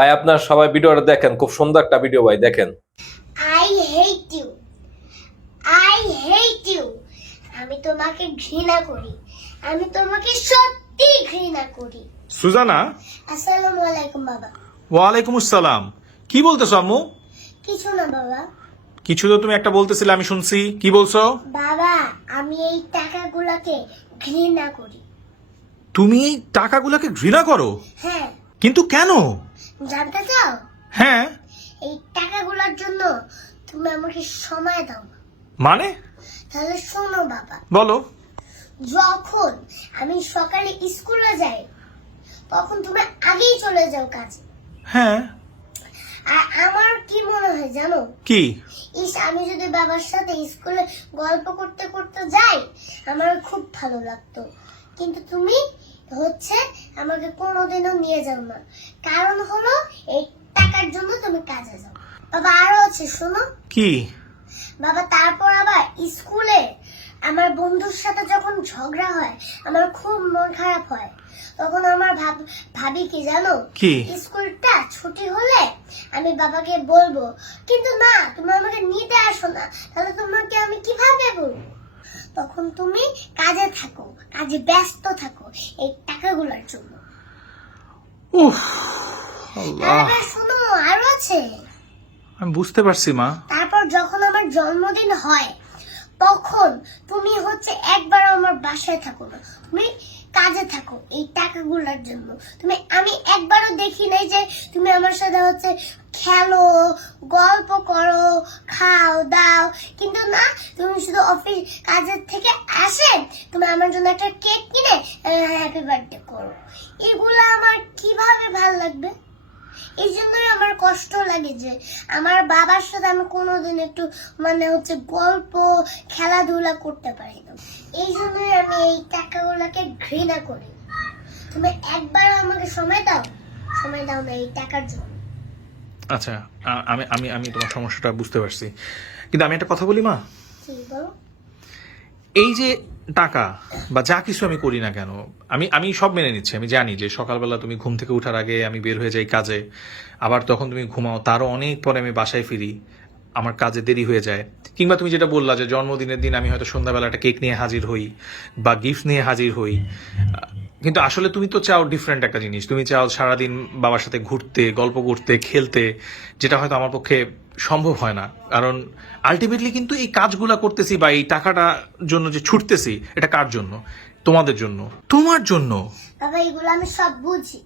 ভাই আপনার সবাই ভিডিওটা দেখেন খুব সুন্দর একটা ভিডিও ভাই দেখেন। I hate you I hate you আমি তোমাকে ঘৃণা করি। আমি তোমাকে সত্যি ঘৃণা করি। সুজানা? আসসালামু আলাইকুম বাবা। ওয়ালাইকুম আসসালাম। কি বলতেছো আম্মু? কিছু না বাবা। কিছু তো তুমি একটা বলতেছিলে আমি শুনছি। কি বলছো? বাবা আমি এই টাকাগুলোকে ঘৃণা করি। তুমি এই টাকাগুলোকে ঘৃণা করো? হ্যাঁ। কিন্তু কেন? জানতে চাও? হ্যাঁ। এই টাকাগুলোর জন্য তুমি আমাকে সময় দাও। মানে? তাহলে শোনো বাবা। বলো। যখন আমি সকালে স্কুলে যাই তখন তুমি আগেই চলে যাও কাজে। হ্যাঁ। আর আমার কি মনে হয় জানো? কি? ইস আমি যদি বাবার সাথে স্কুলে গল্প করতে করতে যাই আমার খুব ভালো লাগতো। কিন্তু তুমি হচ্ছে আমাকে কোনোদিনও নিয়ে যাও না। কারণ হলো এই টাকার জন্য তুমি কাজে যাও। বাবা আরও আছে শোনো। কি? বাবা তারপর আবার স্কুলে আমার বন্ধুর সাথে যখন ঝগড়া হয় আমার খুব মন খারাপ হয়। তখন আমার ভাব ভাবি কি জানো? কি? স্কুলটা ছুটি হলে আমি বাবাকে বলব কিন্তু না তুমি আমাকে নিতে আসো না। তাহলে তোমাকে আমি কীভাবে বলব? তখন তুমি কাজে থাকো কাজে ব্যস্ত থাকো এই টাকাগুলোর জন্য। উফ আর আল্লাহ এবার শোনো আরও আছে। আমি বুঝতে পারছি মা। তারপর যখন আমার জন্মদিন হয় তখন তুমি হচ্ছে একবার আমার বাসায় থাকো না। তুমি কাজে থাকো এই টাকাগুলোর জন্য। তুমি আমি একবারও দেখি নাই যে তুমি আমার সাথে হচ্ছে খেলো, গল্প করো, খাও, দাও। কিন্তু না, তুমি শুধু অফিস কাজের থেকে আসে, তুমি আমার জন্য একটা কেক কিনে হ্যাপি বার্থডে করো। এগুলো আমার কীভাবে ভালো লাগবে? এই জন্যই আমার কষ্ট লাগে যে, আমার বাবার সাথে আমি কোনোদিন একটু মানে হচ্ছে গল্প, খেলাধুলা করতে পারি না। এই জন্যই আমি এই টাকাগুলোকে ঘৃণা করি। তুমি একবার আমাকে সময় দাও। সময় দাও না এই টাকার জন্য। আচ্ছা আমি আমি আমি তোমার সমস্যাটা বুঝতে পারছি। কিন্তু আমি একটা কথা বলি মা? এই যে টাকা বা যা কিছু আমি করি না কেন আমি আমি সব মেনে নিচ্ছি আমি জানি যে সকালবেলা তুমি ঘুম থেকে ওঠার আগে আমি বের হয়ে যাই কাজে আবার তখন তুমি ঘুমাও তারও অনেক পরে আমি বাসায় ফিরি আমার কাজে দেরি হয়ে যায়। কিংবা তুমি যেটা বললা যে জন্মদিনের দিন আমি হয়তো সন্ধ্যাবেলা একটা কেক নিয়ে হাজির হই বা গিফট নিয়ে হাজির হই কিন্তু আসলে তুমি তো চাও ডিফারেন্ট একটা জিনিস। তুমি চাও সারাদিন বাবার সাথে ঘুরতে গল্প করতে খেলতে যেটা হয়তো আমার পক্ষে সম্ভব হয় না। কারণ আলটিমেটলি কিন্তু এই কাজগুলা করতেছি বা এই টাকাটার জন্য যে ছুটতেছি এটা কার জন্য? তোমাদের জন্য। তোমার জন্য। বাবা এগুলো আমি সব বুঝি।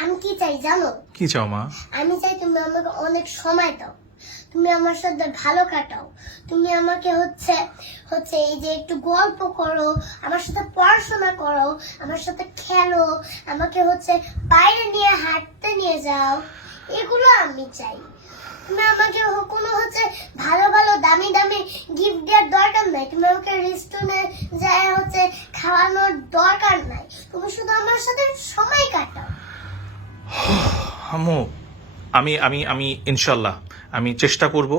আমি কি চাই জানো? কি চাও মা? আমি চাই তুমি আমাকে অনেক সময় দাও। তুমি আমার সাথে ভালো কাটাও। তুমি আমাকে হচ্ছে হচ্ছে এই যে একটু গল্প করো, আমার সাথে পড়াশোনা করো, আমার সাথে খেলো, আমাকে হচ্ছে বাইরে নিয়ে হাঁটতে নিয়ে যাও, এগুলো আমি চাই। তুমি আমাকে কোনো হচ্ছে ভালো ভালো, দামি দামি গিফট দেওয়ার দরকার নাই। তুমি আমাকে রেস্টুরেন্টে যায় হচ্ছে খাওয়ানোর দরকার নাই। তুমি শুধু আমার সাথে সময় কাটাও। আমি আমি আমি ইনশাল্লাহ আমি চেষ্টা করব,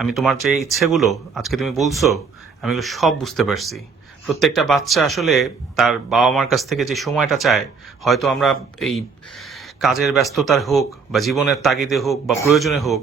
আমি তোমার যে ইচ্ছেগুলো আজকে তুমি বলছো, আমি এগুলো সব বুঝতে পারছি। প্রত্যেকটা বাচ্চা আসলে তার বাবা মার কাছ থেকে যে সময়টা চায়, হয়তো আমরা এই কাজের ব্যস্ততার হোক বা জীবনের তাগিদে হোক বা প্রয়োজনে হোক